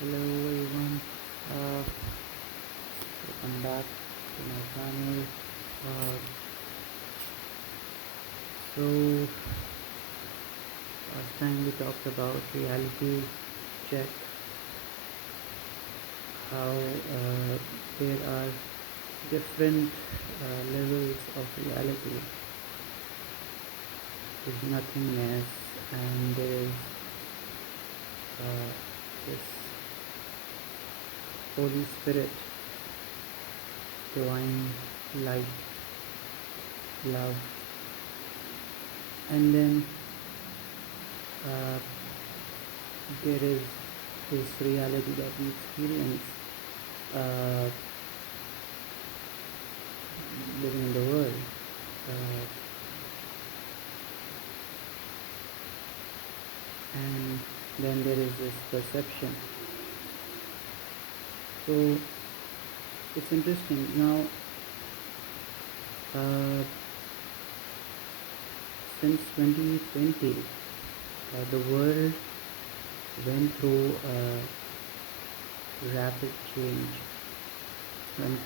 Hello everyone, uh, welcome back to my channel. Uh, so last time we talked about reality check, how there are different levels of reality. There's nothingness, and there is this Holy Spirit, divine light, love, and then uh, there is this reality that we experience uh, living in the world. Uh, and then there is this perception. So it's interesting. Now, uh, since 2020, the world went through a rapid change. When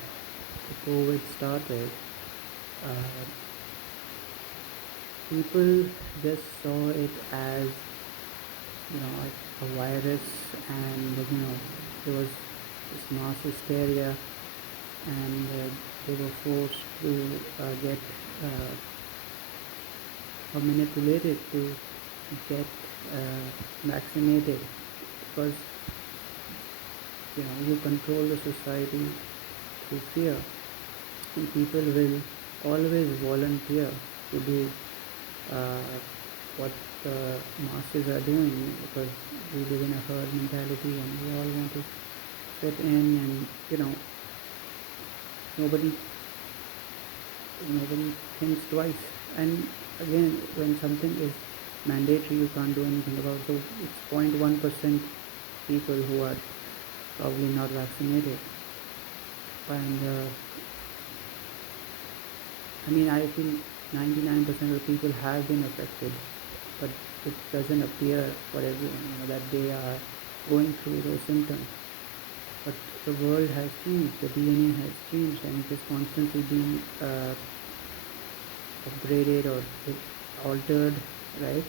the COVID started, uh, people just saw it as a virus, and there was this mass hysteria, and they were forced to get or manipulated to get vaccinated, because you control the society through fear, and people will always volunteer to do uh, what the masses are doing, because we live in a herd mentality and we all want to fit in, and nobody nobody thinks twice. And again, when something is mandatory, you can't do anything about it. So it's 0.1% people who are probably not vaccinated. And I mean, I feel 99% of people have been affected, but it doesn't appear for everyone, that they are going through those symptoms. But the world has changed, the DNA has changed, and it is constantly being upgraded or altered, right?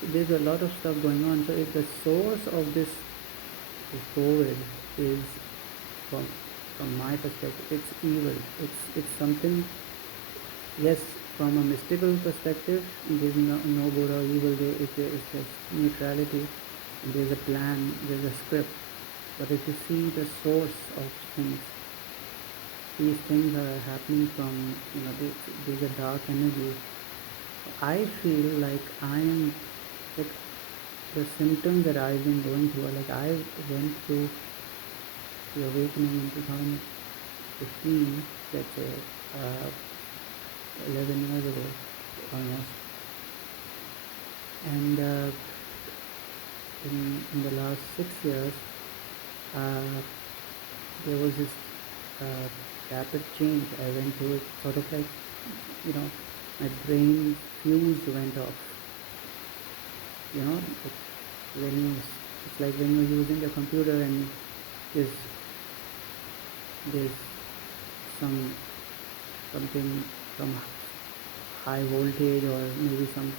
So there's a lot of stuff going on. So if the source of this COVID is, from my perspective, it's evil. It's something. Yes, from a mystical perspective, there's no good or evil. It's just neutrality. And there's a plan. There's a script. But if you see the source of things, these things are happening from, there's a dark energy. I feel like I am, like, the symptoms that I've been going through, like I went through the awakening in 2015, let's say, 11 years ago almost. And in the last 6 years, uh, there was this uh, rapid change. I went through it, sort of like, my brain fuse went off. Like when you, it's like when you're using a computer and there's there's something, some high voltage, or maybe some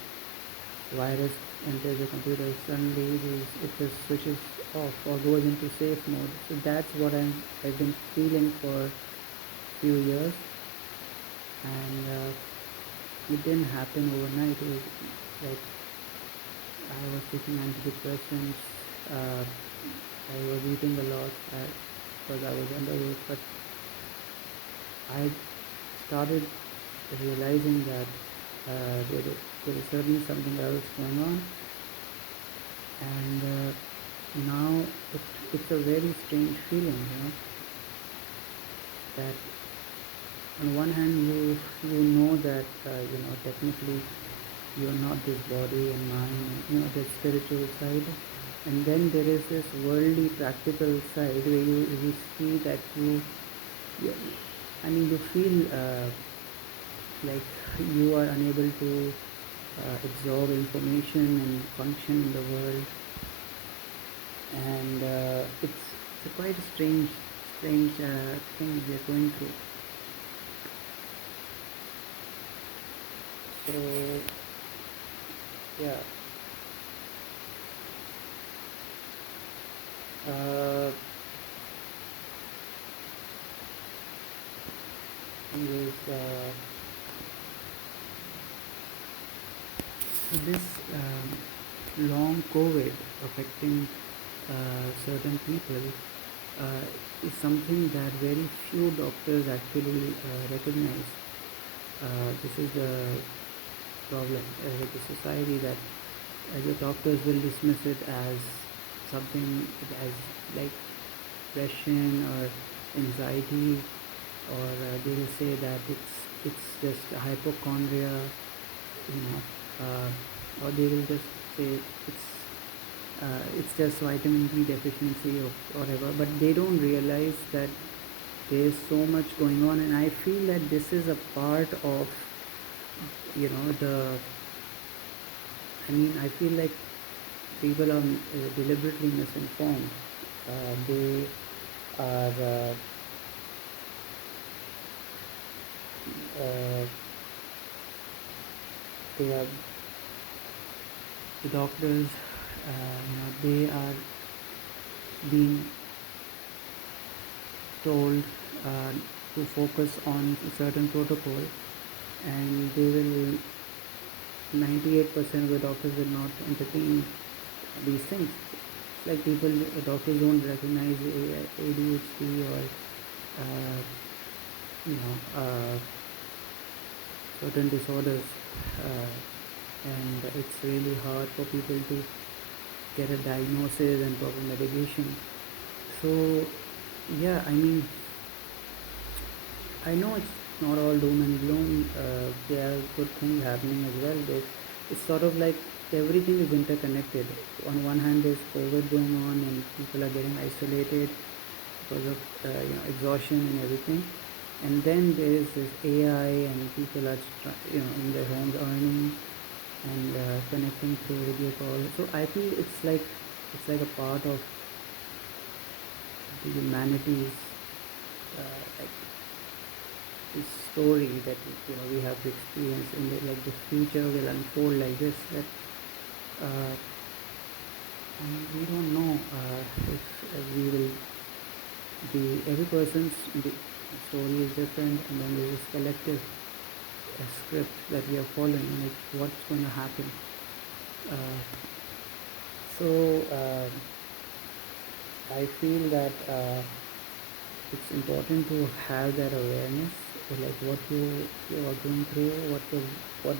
virus enters the computer. Suddenly it just switches off or goes into safe mode. So that's what I've been feeling for a few years. And it didn't happen overnight. It was like I was taking antidepressants, I was eating a lot because I was underweight, but I started realizing that there is certainly something else going on. And now it's a very strange feeling, that on one hand you know that technically you're not this body and mind, the spiritual side, and then there is this worldly practical side where you see that you I mean, you feel like you are unable to absorb information and function in the world. and it's a quite a strange thing we are going through. So yeah, uh, anyways, this long COVID affecting certain people is something that very few doctors actually recognize. This is the problem with the society, that the doctors will dismiss it as something, as like depression or anxiety, or they will say that it's just hypochondria, you know, or they will just say it's just vitamin D deficiency or whatever, but they don't realize that there's so much going on. And I feel that this is a part of, the, I mean, I feel like people are deliberately misinformed. They are uh, they are the doctors, they are being told to focus on a certain protocol, and they will 98% of the doctors will not entertain these things. It's like doctors don't recognize ADHD or uh, you know certain disorders, uh, and it's really hard for people to get a diagnosis and proper medication. So yeah, I mean, I know it's not all doom and gloom. There are good things happening as well. It's sort of like everything is interconnected. On one hand, there's COVID going on, and people are getting isolated because of exhaustion and everything. And then there is this AI, and people are in their homes earning and connecting through video call. So I feel it's like a part of the humanity's like this story that we have to experience, and like the future will unfold like this. That uh, we don't know if we will be, every person's story is different, and then there is this collective script that we are following, like what's going to happen. Uh, so I feel that it's important to have that awareness, like what you are going through, what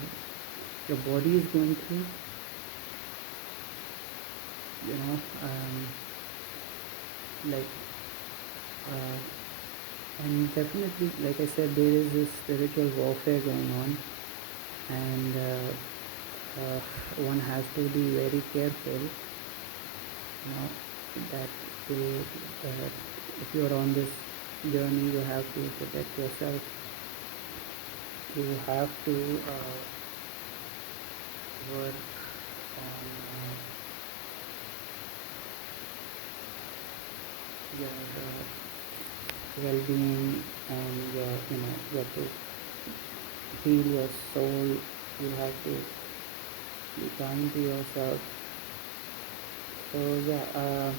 your body is going through, you know, like uh, and definitely, like I said, there is this spiritual warfare going on, and one has to be very careful, that they, if you are on this journey, you have to protect yourself. You have to work on your well-being, and you have to heal your soul. You have to be kind to yourself. So yeah,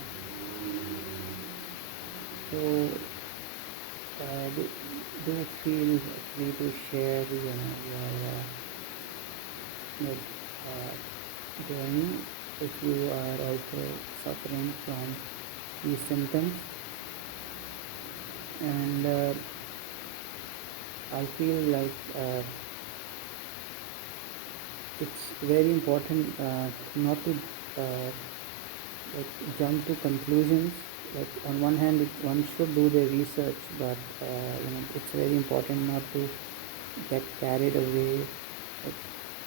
so do feel free to share your journey if you are also suffering from these symptoms. And I feel like it's very important not to like jump to conclusions. Like on one hand, one should do the research, but it's very important not to get carried away.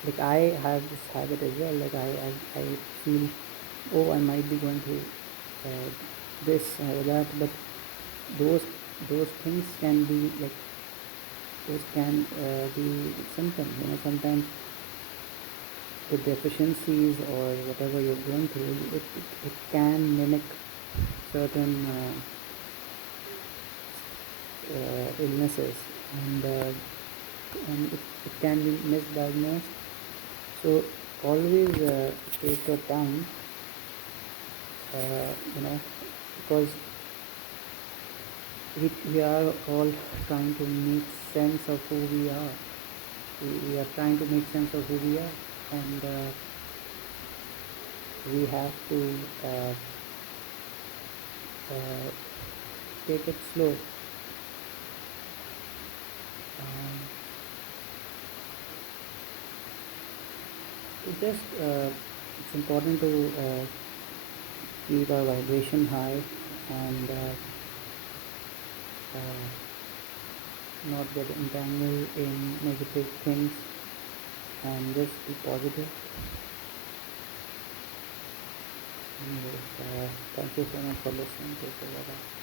Like I have this habit as well. Like I feel, oh, I might be going through this or that, but those those things can be like, those can be symptoms. Sometimes the deficiencies or whatever you're going through, it can mimic certain illnesses, and it can be misdiagnosed. So always take your time, because we are all trying to make sense of who we are. We are trying to make sense of who we are, and we have to uh, uh, take it slow. Um, it's important to keep our vibration high, and uh, not get entangled in negative things, and just be positive. Anyways, thank you so much for listening to Bye.